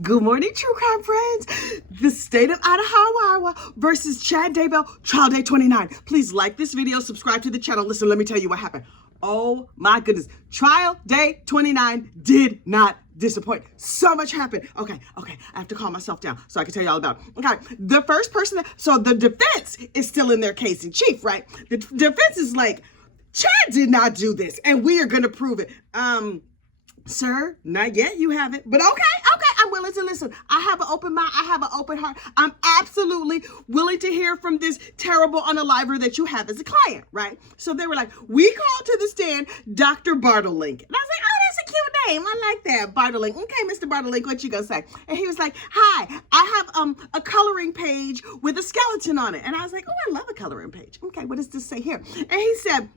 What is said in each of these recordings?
Good morning, true crime friends. The state of Idaho versus Chad Daybell, trial day 29. Please like this video, subscribe to the channel. Listen, let me tell you what happened. Oh my goodness. Trial day 29 did not disappoint. So much happened. Okay. I have to calm myself down so I can tell you all about it. Okay. The first person, so the defense is still in their case in chief, right? The defense is like, Chad did not do this and we are going to prove it. Sir, not yet. You haven't. But okay. I'm willing to listen. I have an open mind. I have an open heart. I'm absolutely willing to hear from this terrible unaliver that you have as a client, right? So they were like, we called to the stand Dr. Bartlink. And I was like, oh, that's a cute name. I like that. Bartlink. Okay, Mr. Bartlink, what you gonna say? And he was like, hi, I have a coloring page with a skeleton on it. And I was like, oh, I love a coloring page. Okay, what does this say here? And he said,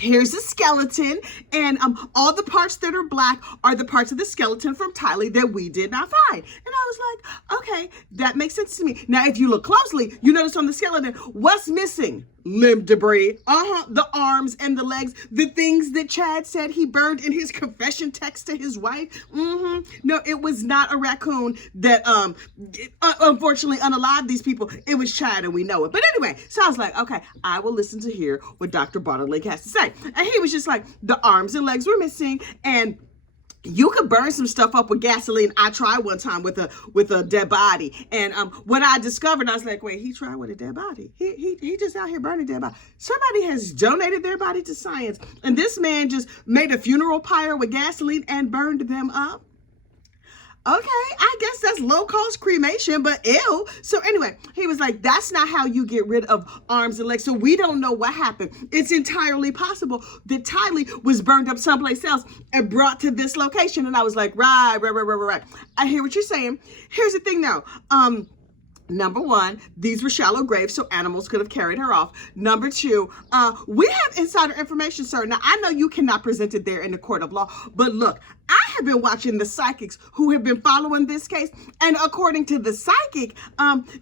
here's a skeleton, and all the parts that are black are the parts of the skeleton from Tylee that we did not find. And I was like, okay, that makes sense to me. Now, if you look closely, you notice on the skeleton, what's missing? Limb debris, the arms and the legs, the things that Chad said he burned in his confession text to his wife. No, it was not a raccoon that unfortunately unalived these people. It was Chad, and we know it. But anyway, so I was like, okay, I will listen to hear what Dr. Bartlink has to say. And he was just like, the arms and legs were missing, and you could burn some stuff up with gasoline. I tried one time with a dead body, and what I discovered, I was like, wait, he tried with a dead body. He just out here burning dead body. Somebody has donated their body to science, and this man just made a funeral pyre with gasoline and burned them up. Okay, I guess that's low-cost cremation, but ew. So anyway, he was like, that's not how you get rid of arms and legs. So we don't know what happened. It's entirely possible that Tylee was burned up someplace else and brought to this location. And I was like, right. I hear what you're saying. Here's the thing now. Number one, these were shallow graves, so animals could have carried her off. Number two, we have insider information, sir. Now, I know you cannot present it there in the court of law, but look, I have been watching the psychics who have been following this case, and according to the psychic,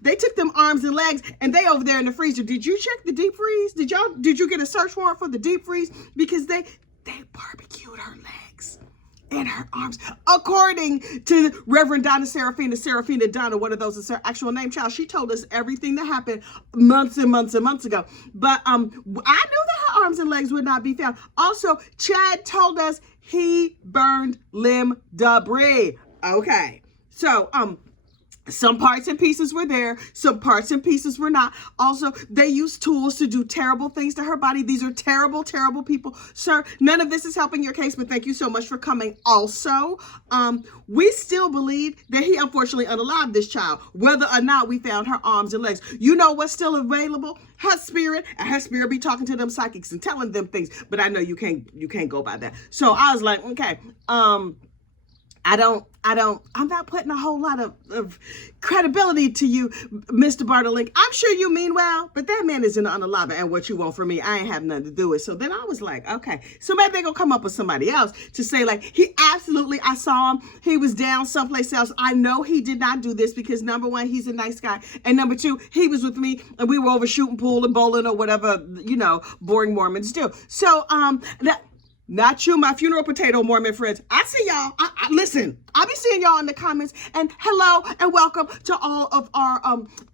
they took them arms and legs, and they over there in the freezer. Did you check the deep freeze? Did you get a search warrant for the deep freeze? Because they barbecued her legs and her arms, according to Reverend Donna Serafina Donna, one of those is her actual name, child. She told us everything that happened months and months ago. But I knew that her arms and legs would not be found. Also, Chad told us he burned limb debris. Okay, so some parts and pieces were there, some parts and pieces were not. Also, they used tools to do terrible things to her body. These are terrible, terrible people. Sir, none of this is helping your case, but thank you so much for coming. Also, we still believe that he unfortunately unalived this child, whether or not we found her arms and legs. You know what's still available? Her spirit, and her spirit be talking to them psychics and telling them things, but I know you can't go by that. So I was like, okay, I'm not putting a whole lot of credibility to you, Mr. Bartlink. I'm sure you mean well, but that man is in the unalive, and what you want from me, I ain't have nothing to do with. So then I was like, okay, so maybe they're gonna come up with somebody else to say like, I saw him, he was down someplace else. I know he did not do this because number one, he's a nice guy. And number two, he was with me and we were over shooting pool and bowling or whatever, boring Mormons do. So, not you, my funeral potato Mormon friends. I see y'all. Listen, I'll be seeing y'all in the comments. And hello and welcome to all of our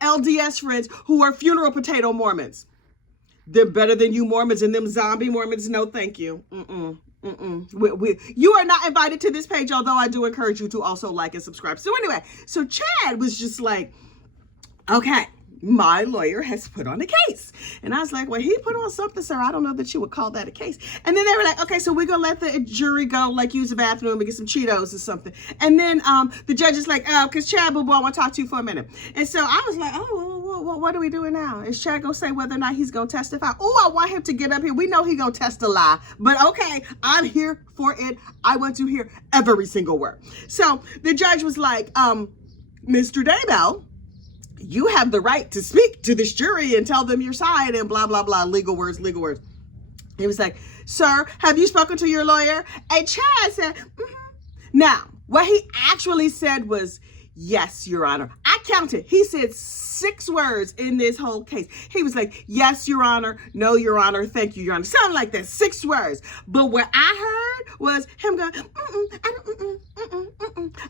LDS friends who are funeral potato Mormons. They're better than you Mormons and them zombie Mormons. No, thank you. You are not invited to this page, although I do encourage you to also like and subscribe. So anyway, so Chad was just like, okay, my lawyer has put on a case. And I was like, well, he put on something, sir. I don't know that you would call that a case. And then they were like, okay, so we're going to let the jury go, like use the bathroom and get some Cheetos or something. And then the judge is like, because Chad, boo, I want to talk to you for a minute. And so I was like, oh, what are we doing now? Is Chad going to say whether or not he's going to testify? Oh, I want him to get up here. We know he's going to test a lie. But okay, I'm here for it. I want to hear every single word. So the judge was like, Mr. Daybell, you have the right to speak to this jury and tell them your side and blah, blah, blah, legal words. He was like, sir, have you spoken to your lawyer? And Chad said, Now, what he actually said was, yes, Your Honor. I counted. He said 6 words in this whole case. He was like, yes, Your Honor. No, Your Honor. Thank you, Your Honor. Something like that. 6 words. But what I heard was him going,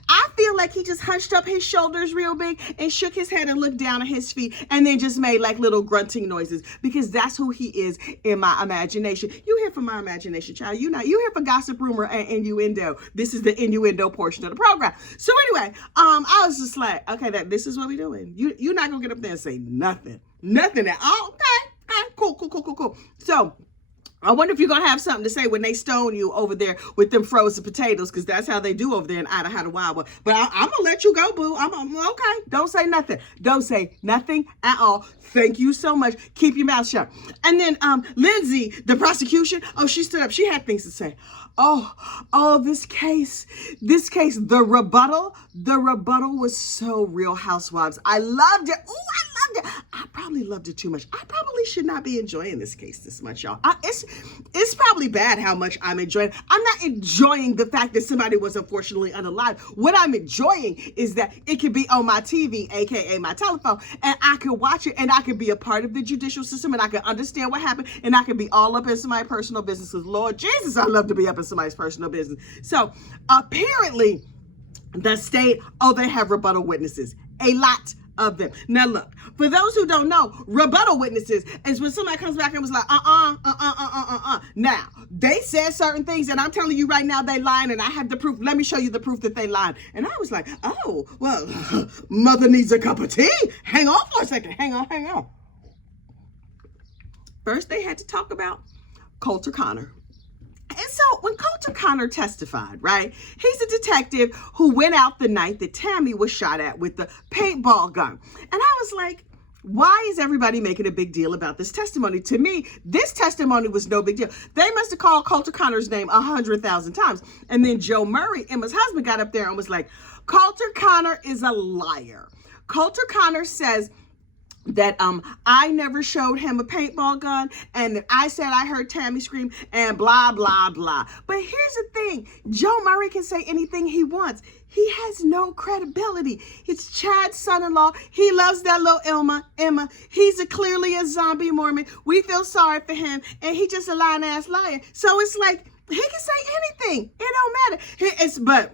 I feel like he just hunched up his shoulders real big and shook his head and looked down at his feet and then just made like little grunting noises, because that's who he is in my imagination. You here for my imagination, child. You here for gossip, rumor, and innuendo. This is the innuendo portion of the program. So anyway, I was just like, okay, this is what we're doing. You're not gonna get up there and say nothing at all. Okay, cool. So I wonder if you're going to have something to say when they stone you over there with them frozen potatoes, because that's how they do over there in Idaho. But I'm going to let you go, boo. I'm okay. Don't say nothing. Don't say nothing at all. Thank you so much. Keep your mouth shut. And then Lindsay, the prosecution, she stood up. She had things to say. This case, the rebuttal was so Real Housewives. I loved it. Oh, I loved it. I probably loved it too much. I probably should not be enjoying this case this much, y'all. It's probably bad how much I'm enjoying it. I'm not enjoying the fact that somebody was unfortunately unalive. What I'm enjoying is that it could be on my TV, aka my telephone, and I can watch it, and I can be a part of the judicial system, and I can understand what happened, and I can be all up in somebody's personal business. Because Lord Jesus, I love to be up in somebody's personal business. So apparently the state, they have rebuttal witnesses, a lot of them. Now look, for those who don't know, rebuttal witnesses is when somebody comes back and was like, Now, they said certain things, and I'm telling you right now, they lying, and I have the proof. Let me show you the proof that they lied. And I was like, oh, well, mother needs a cup of tea. Hang on for a second. Hang on. First, they had to talk about Coulter Connor. And so when Coulter Connor testified, right, he's a detective who went out the night that Tammy was shot at with the paintball gun. And I was like, why is everybody making a big deal about this testimony? To me, this testimony was no big deal. They must have called Coulter Connor's name 100,000 times. And then Joe Murray, Emma's husband, got up there and was like, Coulter Connor is a liar. Coulter Connor says that I never showed him a paintball gun, and that I said I heard Tammy scream, and blah, blah, blah. But here's the thing. Joe Murray can say anything he wants. He has no credibility. It's Chad's son-in-law. He loves that little Emma. He's clearly a zombie Mormon. We feel sorry for him, and he just a lying-ass liar. So it's like, he can say anything. It don't matter.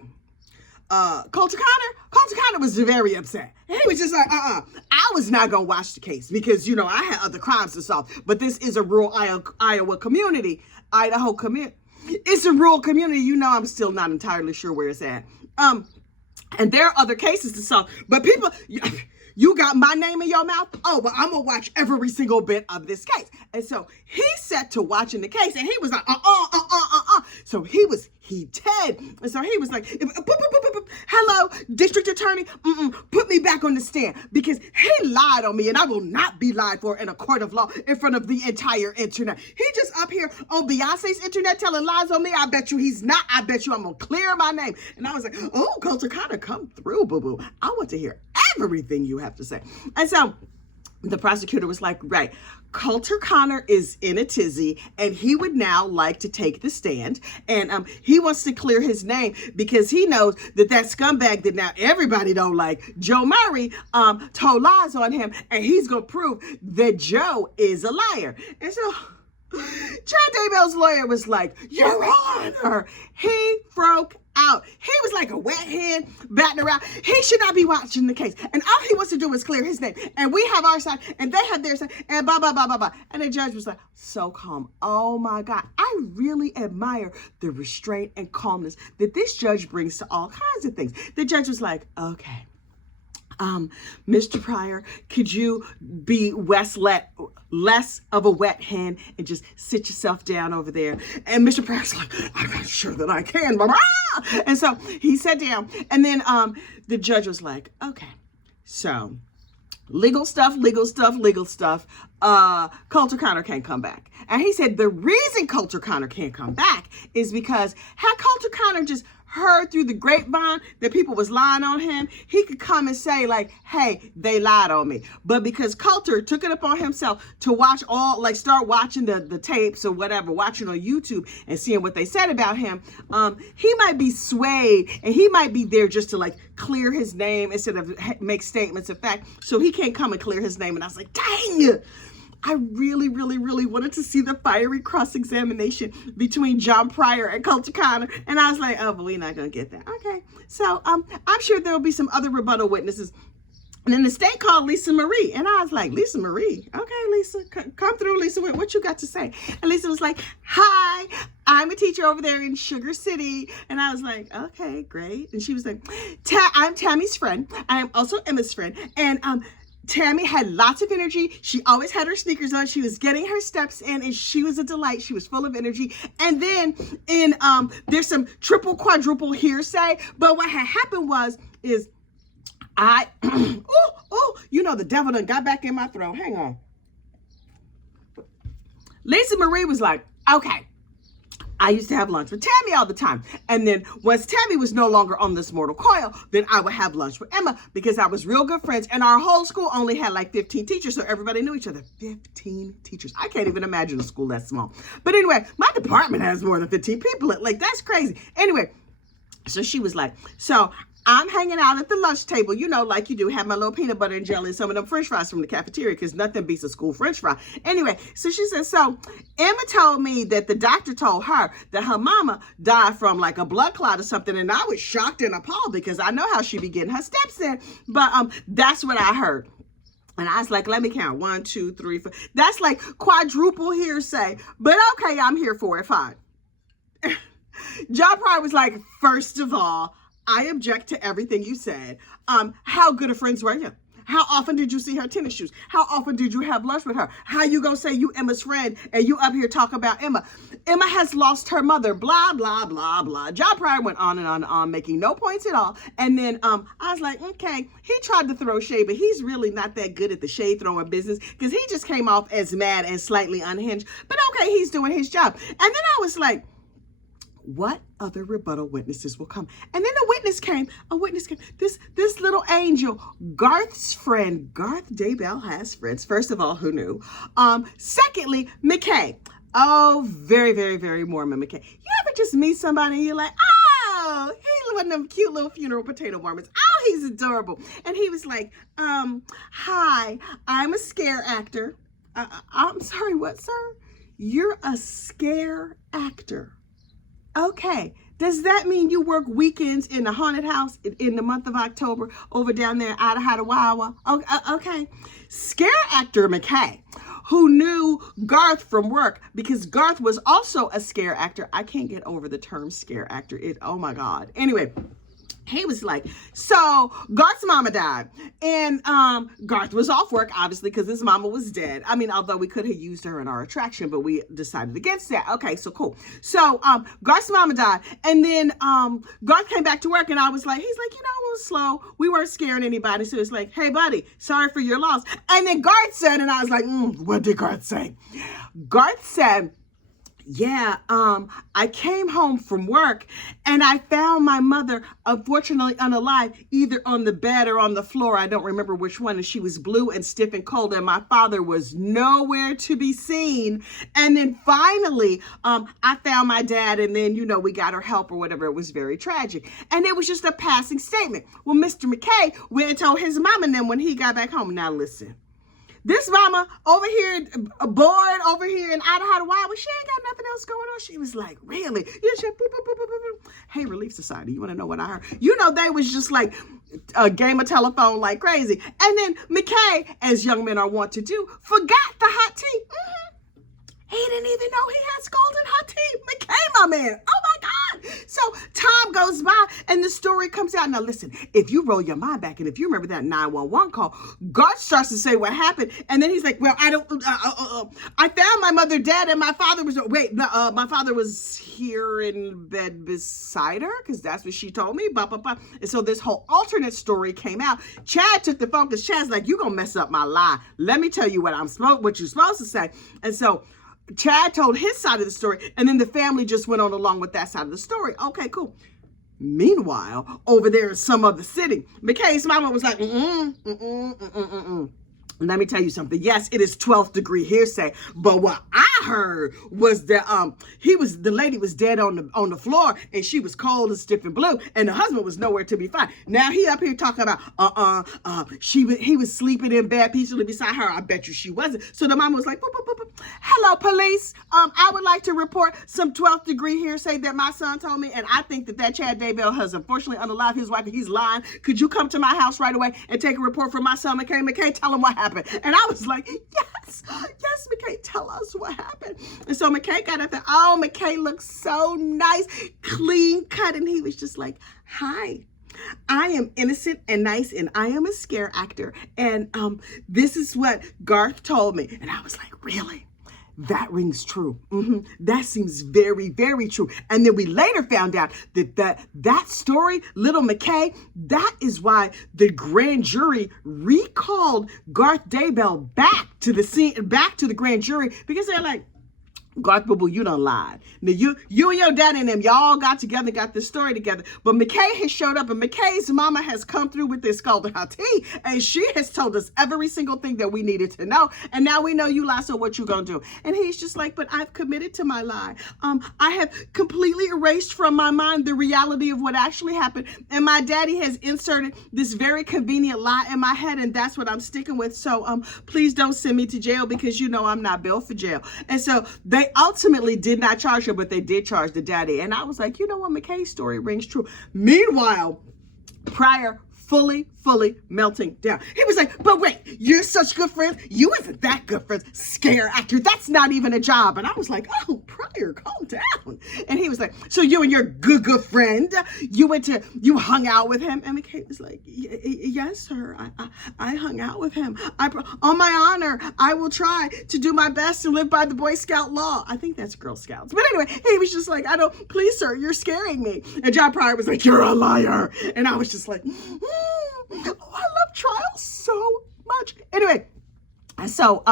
Coulter Connor was very upset. And he was just like, I was not going to watch the case because, I had other crimes to solve. But this is a rural Idaho community. It's a rural community. I'm still not entirely sure where it's at. And there are other cases to solve. But people, you got my name in your mouth? Oh, well, I'm going to watch every single bit of this case. And so he set to watching the case, and he was like, So he was heated. And so he was like, hello, district attorney, put me back on the stand, because he lied on me, and I will not be lied for in a court of law in front of the entire internet. He just up here on Beyonce's internet telling lies on me. I bet you he's not. I bet you I'm going to clear my name. And I was like, oh, Coulter Connor, come through, boo-boo. I want to hear everything you have to say. And so the prosecutor was like, right, Coulter Connor is in a tizzy, and he would now like to take the stand, and he wants to clear his name because he knows that scumbag that now everybody don't like, Joe Murray, told lies on him, and he's going to prove that Joe is a liar. And so Chad Daybell's lawyer was like, Your Honor, he broke out. He was like a wet hen batting around. He should not be watching the case. And all he wants to do is clear his name. And we have our side, and they have their side, and blah, blah, blah, blah, blah. And the judge was like, so calm. Oh my God. I really admire the restraint and calmness that this judge brings to all kinds of things. The judge was like, okay. Mr. Pryor, could you be less of a wet hen and just sit yourself down over there? And Mr. Pryor's like, I'm not sure that I can. And so he sat down, and then the judge was like, okay, so legal stuff. Coulter Connor can't come back. And he said the reason Coulter Connor can't come back is because had Coulter Connor just heard through the grapevine that people was lying on him, he could come and say like, hey, they lied on me. But because Coulter took it upon himself to watch start watching the tapes or whatever, watching on YouTube and seeing what they said about him, he might be swayed and he might be there just to like clear his name instead of make statements of fact. So he can't come and clear his name. And I was like, dang, I really, really, really wanted to see the fiery cross-examination between John Pryor and Coulter Connor. And I was like, oh, but we're not going to get that. Okay. So I'm sure there'll be some other rebuttal witnesses. And then the state called Lisa Marie. And I was like, Lisa Marie? Okay, Lisa, come through, Lisa. What you got to say? And Lisa was like, hi, I'm a teacher over there in Sugar City. And I was like, okay, great. And she was like, I'm Tammy's friend. I am also Emma's friend. And Tammy had lots of energy. She always had her sneakers on. She was getting her steps in and she was a delight. She was full of energy. And then there's some triple, quadruple hearsay. But what had happened is the devil done got back in my throat. Hang on. Lisa Marie was like, okay, I used to have lunch with Tammy all the time. And then once Tammy was no longer on this mortal coil, then I would have lunch with Emma because I was real good friends. And our whole school only had like 15 teachers. So everybody knew each other. 15 teachers. I can't even imagine a school that small. But anyway, my department has more than 15 people. Like, that's crazy. Anyway, so she was like, so I'm hanging out at the lunch table, like you do, have my little peanut butter and jelly and some of them french fries from the cafeteria because nothing beats a school french fry. Anyway, so she said, so Emma told me that the doctor told her that her mama died from like a blood clot or something. And I was shocked and appalled because I know how she be getting her steps in. But that's what I heard. And I was like, let me count. 1, 2, 3, 4. That's like quadruple hearsay. But okay, I'm here for it. Fine. John Pryor was like, first of all, I object to everything you said. How good of friends were you? How often did you see her tennis shoes? How often did you have lunch with her? How you gonna say you Emma's friend and you up here talk about Emma? Emma has lost her mother, blah, blah, blah, blah. John Pryor went on and on, making no points at all. And then I was like, okay, he tried to throw shade, but he's really not that good at the shade throwing business because he just came off as mad and slightly unhinged. But okay, he's doing his job. And then I was like, what other rebuttal witnesses will come? And then a witness came. This little angel, Garth's friend. Garth Daybell has friends. First of all, who knew? Secondly, McKay. Oh, very, very, very Mormon McKay. You ever just meet somebody and you're like, oh, he's one of them cute little funeral potato warmers. Oh, he's adorable. And he was like, hi, I'm a scare actor. I'm sorry, what, sir? You're a scare actor. Okay, does that mean you work weekends in the haunted house in the month of October over down there in Idaho? Okay. Scare actor McKay, who knew Garth from work because Garth was also a scare actor. I can't get over the term scare actor. Oh my God. Anyway, he was like, so Garth's mama died. And Garth was off work, obviously, because his mama was dead. I mean, although we could have used her in our attraction, but we decided against that. Okay, so cool. So Garth's mama died. And then Garth came back to work and I was like, he's like, it was slow. We weren't scaring anybody. So it's like, hey, buddy, sorry for your loss. And then Garth said, and I was like, what did Garth say? Garth said, yeah, I came home from work and I found my mother, unfortunately unalive, either on the bed or on the floor. I don't remember which one. And she was blue and stiff and cold. And my father was nowhere to be seen. And then finally, I found my dad and then, we got her help or whatever. It was very tragic. And it was just a passing statement. Well, Mr. McKay went and told his mom and them when he got back home. Now listen. This mama over here, bored over here in Idaho, Iowa, she ain't got nothing else going on. She was like, really? Hey, Relief Society, you want to know what I heard? They was just like a game of telephone like crazy. And then McKay, as young men are wont to do, forgot the hot tea. He didn't even know he had scalded hot tea. McKay, my man. Oh my God. So time goes by and the story comes out. Now listen, if you roll your mind back and if you remember that 911 call, Garth starts to say what happened. And then he's like, well, I found my mother dead and my father was, my father was here in bed beside her because that's what she told me. And so this whole alternate story came out. Chad took the phone because Chad's like, you gonna mess up my lie. Let me tell you what you're supposed to say. And so Chad told his side of the story, and then the family just went on along with that side of the story. Okay, cool. Meanwhile, over there in some other city, McKay's mama was like, Let me tell you something. Yes, it is 12th degree hearsay, but what I heard was that the lady was dead on the floor, and she was cold and stiff and blue, and the husband was nowhere to be found. Now he up here talking about he was sleeping in bed peacefully beside her. I bet you she wasn't. So the mama was like, boop, boop, boop, boop. Hello, police. I would like to report some 12th degree hearsay that my son told me, and I think that Chad Daybell has unfortunately unalived his wife, and he's lying. Could you come to my house right away and take a report from my son, McKay? McKay, tell him what happened. And I was like, yes, McKay, tell us what happened. And so McKay got up there. Oh, McKay looks so nice, clean cut. And he was just like, hi, I am innocent and nice, and I am a scare actor. And this is what Garth told me. And I was like, really? That rings true. That seems very, very true. And then we later found out that story, little McKay, that is why the grand jury recalled Garth Daybell back to the scene, back to the grand jury, because they're like, Garth Boo Boo, you done lied. Now you and your daddy and them, y'all got together, got this story together. But McKay has showed up, and McKay's mama has come through with this scalded hot tea, and she has told us every single thing that we needed to know. And now we know you lied, so what you gonna do? And he's just like, but I've committed to my lie. I have completely erased from my mind the reality of what actually happened. And my daddy has inserted this very convenient lie in my head, and that's what I'm sticking with. So please don't send me to jail, because you know I'm not built for jail. And so they ultimately did not charge her, but they did charge the daddy. And I was like, you know what, McKay's story rings true. Meanwhile, Pryor fully melting down. He was like, but wait, you're such good friends? You isn't that good friends. Scare actor, that's not even a job. And I was like, oh, Pryor, calm down. And he was like, so you and your good friend, you hung out with him? And McKay was like, yes, sir, I hung out with him. On my honor, I will try to do my best to live by the Boy Scout law. I think that's Girl Scouts. But anyway, he was just like, please, sir, you're scaring me. And John Pryor was like, you're a liar. And I was just like, oh, I love trials so much. Anyway, so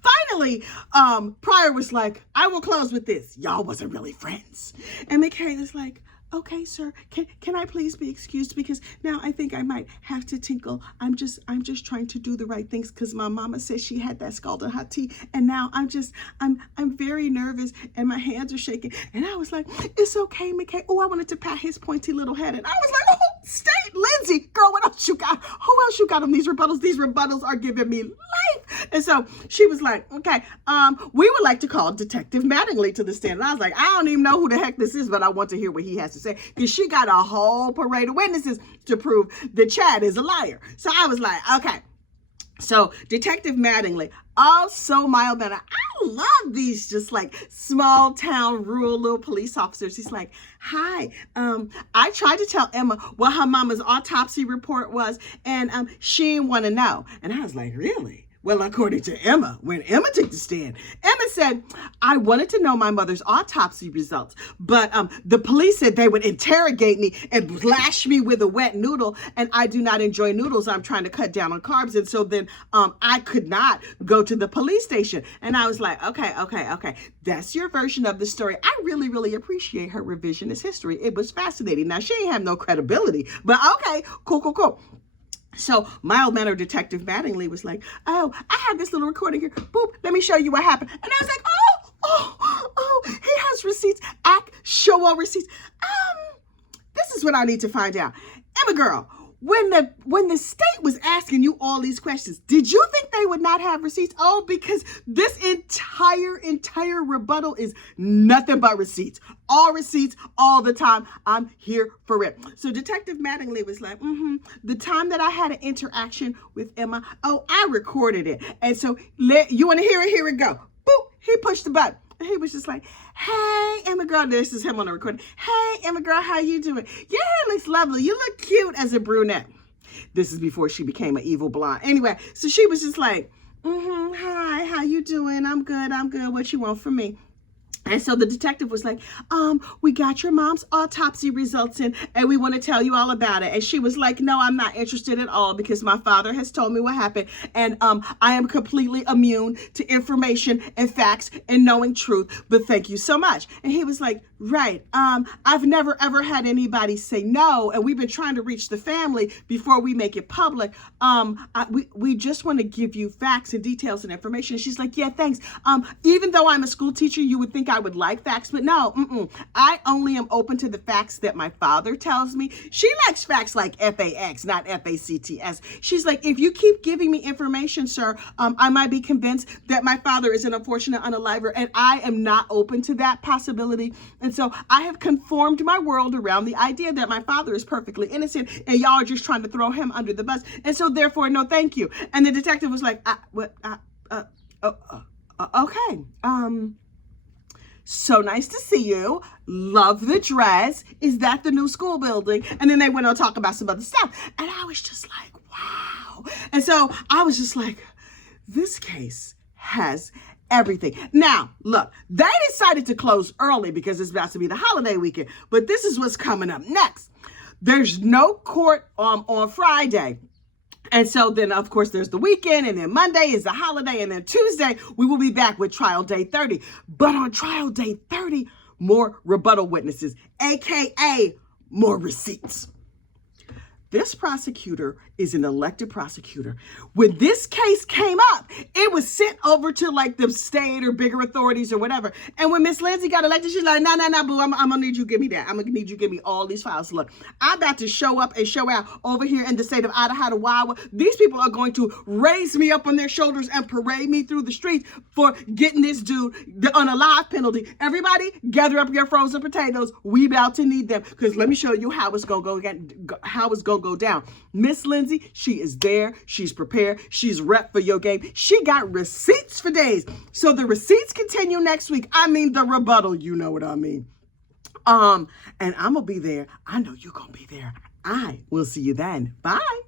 finally, Pryor was like, I will close with this. Y'all wasn't really friends. And McKay was like, okay, sir, can I please be excused, because now I think I might have to tinkle. I'm just trying to do the right things, because my mama said she had that scalded hot tea, and now I'm very nervous, and my hands are shaking. And I was like, it's okay, McKay. Oh, I wanted to pat his pointy little head, and I was like, oh, State Lindsay, girl, what else you got? Who else you got on these rebuttals? These rebuttals are giving me life. And so she was like, okay, we would like to call Detective Mattingly to the stand. And I was like, I don't even know who the heck this is, but I want to hear what he has to say, because she got a whole parade of witnesses to prove that Chad is a liar. So I was like, okay. So Detective Mattingly, so mild-mannered. I love these just like small town, rural little police officers. He's like, hi, I tried to tell Emma what her mama's autopsy report was, and she didn't want to know. And I was like, really? Well, according to Emma, when Emma took the stand, Emma said, I wanted to know my mother's autopsy results, but the police said they would interrogate me and lash me with a wet noodle, and I do not enjoy noodles. I'm trying to cut down on carbs, and so then I could not go to the police station. And I was like, okay. That's your version of the story. I really appreciate her revisionist history. It was fascinating. Now, she ain't have no credibility, but okay, cool. So mild-mannered Detective Mattingly was like, oh, I have this little recording here. Boop, let me show you what happened. And I was like, oh, he has receipts. Show all receipts. This is what I need to find out. Emma girl, when the state was asking you all these questions, did you think they would not have receipts? Oh, because this entire rebuttal is nothing but receipts. All receipts, all the time. I'm here for it. So Detective Mattingly was like, the time that I had an interaction with Emma, I recorded it. And so you want to hear it? Here it go. Boop, he pushed the button. And he was just like, hey, Emma girl, this is him on the recording. Hey, Emma girl, how you doing? Your hair looks lovely. You look cute as a brunette. This is before she became an evil blonde. Anyway, so she was just like, hi, how you doing? I'm good. What you want from me? And so the detective was like, we got your mom's autopsy results in, and we want to tell you all about it. And she was like, no, I'm not interested at all, because my father has told me what happened. And I am completely immune to information and facts and knowing truth. But thank you so much. And he was like, right. I've never, ever had anybody say no. And we've been trying to reach the family before we make it public. We just want to give you facts and details and information. And she's like, yeah, thanks. Even though I'm a school teacher, you would think I would like facts, but no, I only am open to the facts that my father tells me. She likes facts like FAX, not FACTS. She's like, if you keep giving me information, sir, I might be convinced that my father is an unfortunate unaliver, and I am not open to that possibility. And so I have conformed my world around the idea that my father is perfectly innocent, and y'all are just trying to throw him under the bus. And so therefore, no, thank you. And the detective was like, okay. So nice to see you. Love the dress. Is that the new school building? And then they went on to talk about some other stuff. And I was just like, wow. And so I was just like, this case has everything. Now, look, they decided to close early because it's about to be the holiday weekend. But this is what's coming up next. There's no court on Friday. And so then, of course, there's the weekend, and then Monday is the holiday, and then Tuesday, we will be back with trial day 30. But on trial day 30, more rebuttal witnesses, AKA more receipts. This prosecutor is an elected prosecutor. When this case came up, it was sent over to like the state or bigger authorities or whatever. And when Miss Lindsay got elected, she's like, no, boo, I'm gonna need you to give me that. I'm gonna need you to give me all these files. Look, I'm about to show up and show out over here in the state of Idaho. These people are going to raise me up on their shoulders and parade me through the streets for getting this dude on a live penalty. Everybody, gather up your frozen potatoes. We about to need them, because let me show you how it's gonna go down. Miss Lindsay, she is there. She's prepared. She's rep for your game. She got receipts for days. So the receipts continue next week. I mean, the rebuttal, you know what I mean. And I'm gonna be there. I know you're gonna be there. I will see you then. Bye.